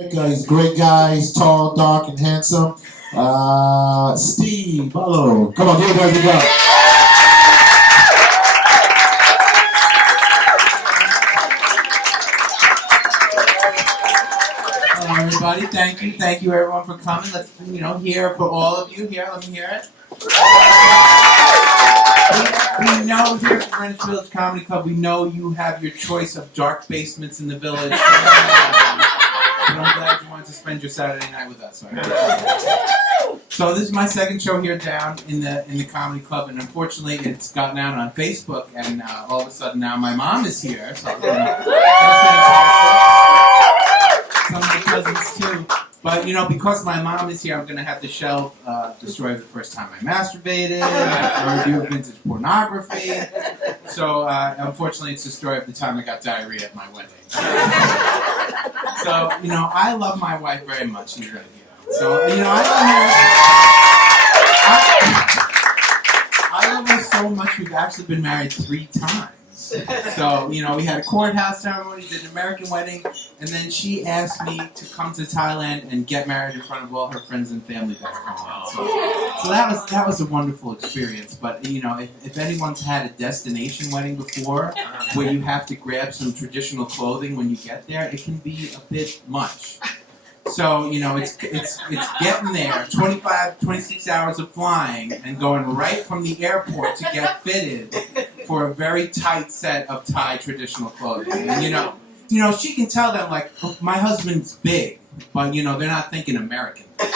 He's a great guy. He's tall, dark, and handsome. Steve Ballow. Come on, give you guys a go. Hello, everybody. Thank you, everyone, for coming. Let's, hear for all of you here. Let me hear it. We know here at Greenwich Village Comedy Club, we know you have your choice of dark basements in the village. But I'm glad you wanted to spend your Saturday night with us. So this is my second show here down in the comedy club, and unfortunately, it's gotten out on Facebook, and all of a sudden now my mom is here. So that's fantastic. Some of my cousins too. But because my mom is here, I'm gonna have to shelve the story of the first time I masturbated, a review of vintage pornography. So unfortunately, it's the story of the time I got diarrhea at my wedding. So I love my wife very much. She's right here. So I love her so much. We've actually been married 3 times. So, we had a courthouse ceremony, did an American wedding, and then she asked me to come to Thailand and get married in front of all her friends and family back home. So that was a wonderful experience. But, if anyone's had a destination wedding before, where you have to grab some traditional clothing when you get there, it can be a bit much. So, it's getting there, 26 hours of flying, and going right from the airport to get fitted for a very tight set of Thai traditional clothing. And, she can tell them, like, my husband's big, but, they're not thinking American. So,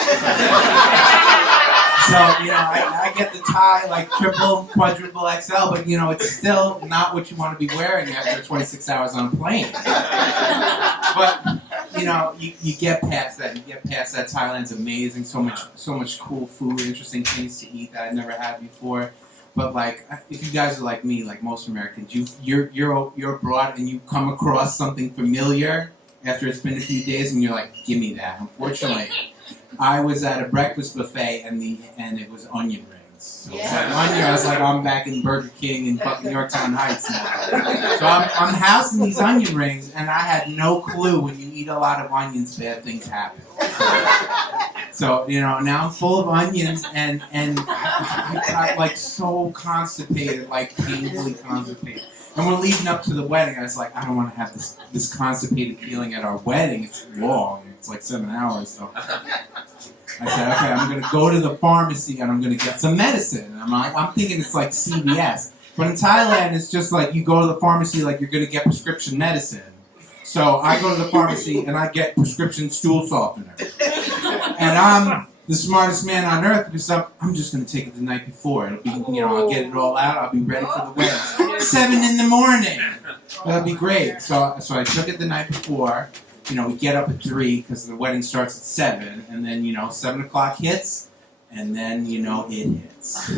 I get the Thai, like, triple, quadruple XL, but, it's still not what you want to be wearing after 26 hours on a plane. But, you get past that. You get past that. Thailand's amazing. So much cool food, interesting things to eat that I've never had before. But like, if you guys are like me, like most Americans, you're abroad and you come across something familiar after it's been a few days, and you're like, give me that. Unfortunately, I was at a breakfast buffet and it was onion rings. So one year I was like, I'm back in Burger King in fucking Yorktown Heights now. So I'm housing these onion rings, and I had no clue when you eat a lot of onions, bad things happen. So, now I'm full of onions, and I got like so constipated, like painfully constipated. And we're leading up to the wedding. I was like, I don't want to have this constipated feeling at our wedding. It's long. It's like 7 hours. So I said, okay, I'm going to go to the pharmacy and I'm going to get some medicine. And I'm thinking it's like CVS. But in Thailand, it's just like you go to the pharmacy like you're going to get prescription medicine. So I go to the pharmacy and I get prescription stool softener. And I'm the smartest man on earth because I'm just going to take it the night before. It'll be, I'll get it all out. I'll be ready for the wedding. 7 in the morning. That'll be great. So I took it the night before. We get up at 3 because the wedding starts at 7. And then, 7 o'clock hits. And then, it hits.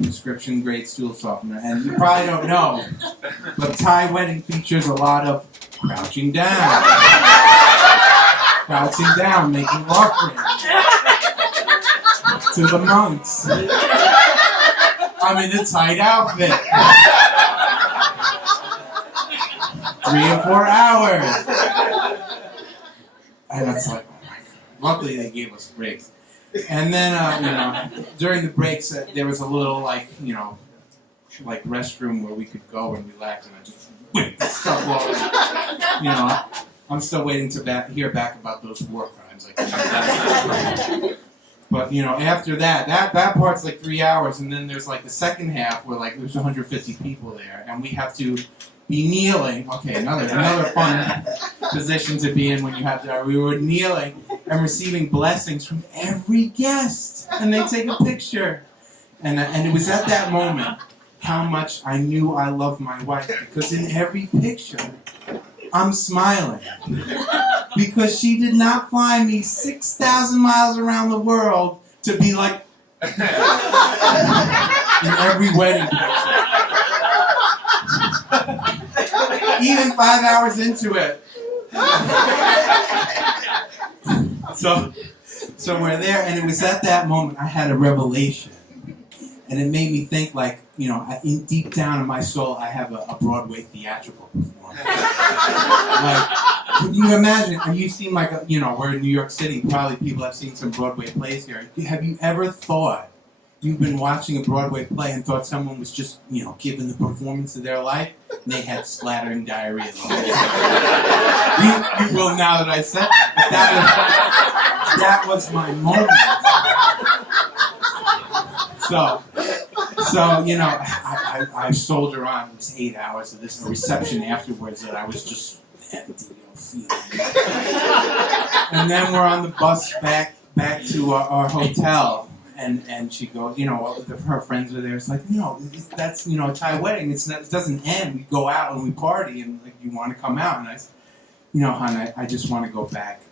Prescription grade stool softener. And you probably don't know, but Thai wedding features a lot of crouching down. Crouching down, making offerings to the monks. I'm in a tight outfit. 3 and 4 hours. And that's like, oh my God. Luckily they gave us breaks. And then, during the breaks, there was a little, like restroom where we could go and relax, and I just whipped the stuff over. I'm still waiting to hear back about those war crimes. But, after that part's like 3 hours, and then there's like the second half where like there's 150 people there, and we have to be kneeling. Okay, another fun position to be in when you have that. We were kneeling and receiving blessings from every guest, and they take a picture. And it was at that moment how much I knew I loved my wife, because in every picture I'm smiling because she did not fly me 6,000 miles around the world to be like in every wedding picture. Even 5 hours into it. So we're there, and it was at that moment I had a revelation. And it made me think, like, you know, deep down in my soul, I have a Broadway theatrical performance. Like, can you imagine? And you seem like, you know, we're in New York City. Probably people have seen some Broadway plays here. Have you ever thought you've been watching a Broadway play and thought someone was just, you know, giving the performance of their life, and they had splattering diarrhea? You will now that I said that. But that was my moment. So you know, I soldier on. It was 8 hours of this reception afterwards that I was just empty, you know, feeling. And then we're on the bus back to our hotel, and she goes, you know, her friends are there. It's like, you know, that's, you know, a Thai wedding. It doesn't end. We go out and we party, and like, you want to come out, and I said, you know, hon, I just want to go back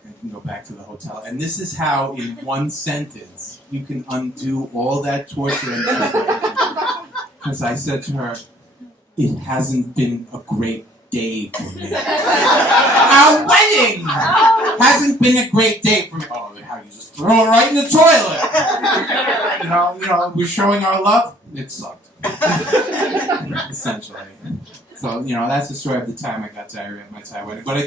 to the hotel. And this is how, in one sentence, you can undo all that torture and effort. Because I said to her, it hasn't been a great day for me. Our wedding hasn't been a great day for me. Oh, how you just throw it right in the toilet. You know, we're showing our love. It sucked. Essentially. So, you know, that's the story of the time I got diarrhea at my Thai wedding. But I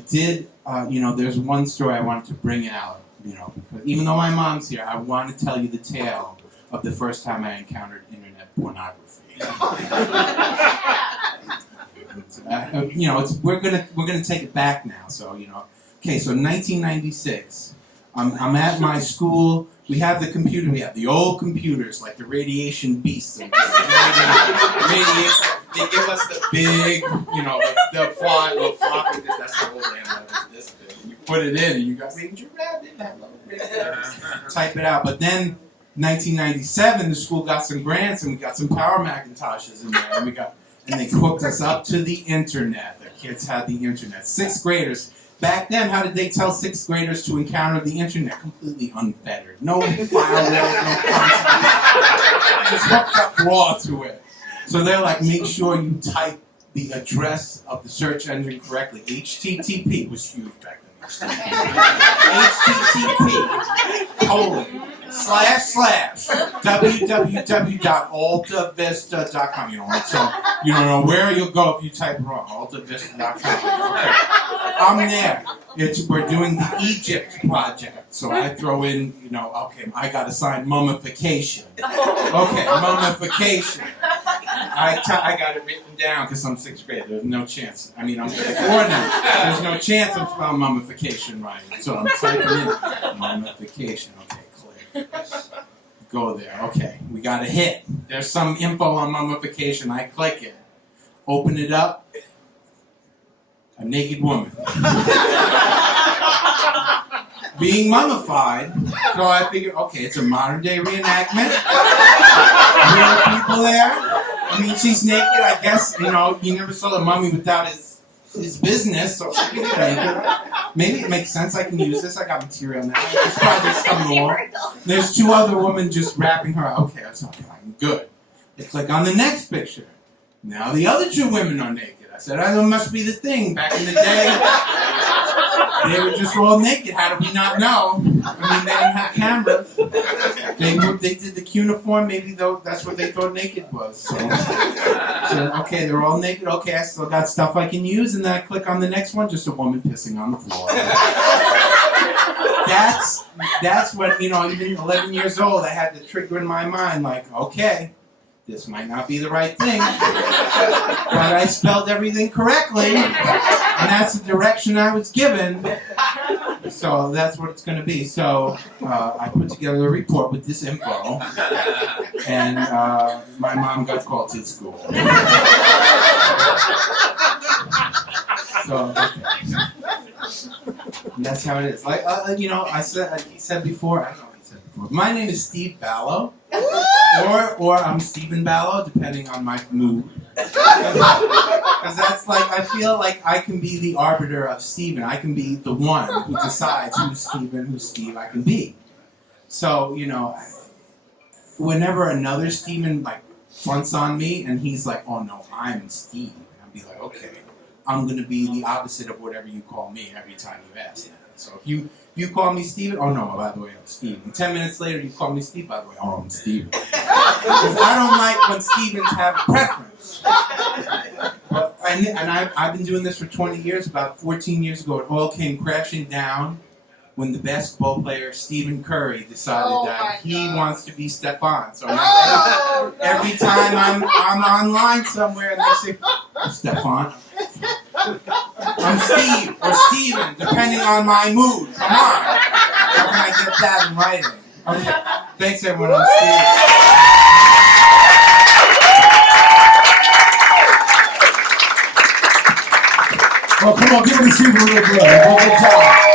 did, you know, there's one story I wanted to bring out, you know, because even though my mom's here, I want to tell you the tale of the first time I encountered internet pornography. You know, we're gonna take it back now. So, you know, okay, so 1996, I'm at my school. We have the computer. We have the old computers, like the radiation beasts. And radiation. They give us the big, you know, the floppy disk. That's the old man. This big. You put it in, and you got Major Rabbit. Type it out. But then, 1997, the school got some grants, and we got some Power Macintoshes in there, and they hooked us up to the internet. The kids had the internet. 6th graders. Back then, how did they tell 6th graders to encounter the internet? Completely unfettered. No firewalls, no content. Just hooked up raw to it. So they're like, make sure you type the address of the search engine correctly. HTTP was huge back then. HTTP://www.altavista.com. You know, so you don't know where you'll go if you type wrong. Altavista.com. Okay. I'm there. We're doing the Egypt project. So I throw in, you know, okay, I got to sign mummification. Okay, mummification. I got it written down because I'm 6th grade. There's no chance. I mean, I'm 4 now. There's no chance I'm spelling mummification right. So I'm typing in mummification. Okay, click. Go there. Okay, we got a hit. There's some info on mummification. I click it. Open it up. A naked woman. Being mummified. So I figured, okay, it's a modern day reenactment. Real people there. I mean, she's naked, I guess, you know, you never saw a mummy without his business, so maybe it makes sense. I can use this. I got material now. This project's coming along. There's 2 other women just wrapping her up. Okay, that's okay. I'm good. They click on the next picture. Now the other 2 women are naked. I said, that must be the thing. Back in the day, they were just all naked. How did we not know? I mean, they didn't have cameras. They did the cuneiform. Maybe that's what they thought naked was. So, okay, they're all naked. Okay, I still got stuff I can use. And then I click on the next one, just a woman pissing on the floor. That's what, you know, even 11 years old, I had the trigger in my mind, like, okay, this might not be the right thing, but I spelled everything correctly, and that's the direction I was given, so that's what it's going to be. So I put together a report with this info, and my mom got called to the school. So, okay. And that's how it is. Like, you know, he said before, I don't know what he said before. My name is Steve Ballow. Or I'm Stephen Ballow, depending on my mood. Because that's like, I feel like I can be the arbiter of Stephen. I can be the one who decides who's Stephen, who's Steve I can be. So, you know, whenever another Stephen, like, fronts on me, and he's like, oh no, I'm Steve. And I'll be like, okay, I'm going to be the opposite of whatever you call me every time you ask that. So if you call me Steven, oh no, by the way, I'm Steve. And 10 minutes later, you call me Steve, by the way, oh, I'm Steven. Because I don't like when Stevens have a preference. I've been doing this for 20 years. About 14 years ago, it all came crashing down when the basketball player Stephen Curry decided that he wants to be Stefan. So every time I'm online somewhere and they say, Stefan, I'm Steve or Steven, depending on my mood. Come on. How can I get that in writing? Okay. Thanks, everyone. I'm Steve. Oh, come on, give it to Steve a little bit. Good job.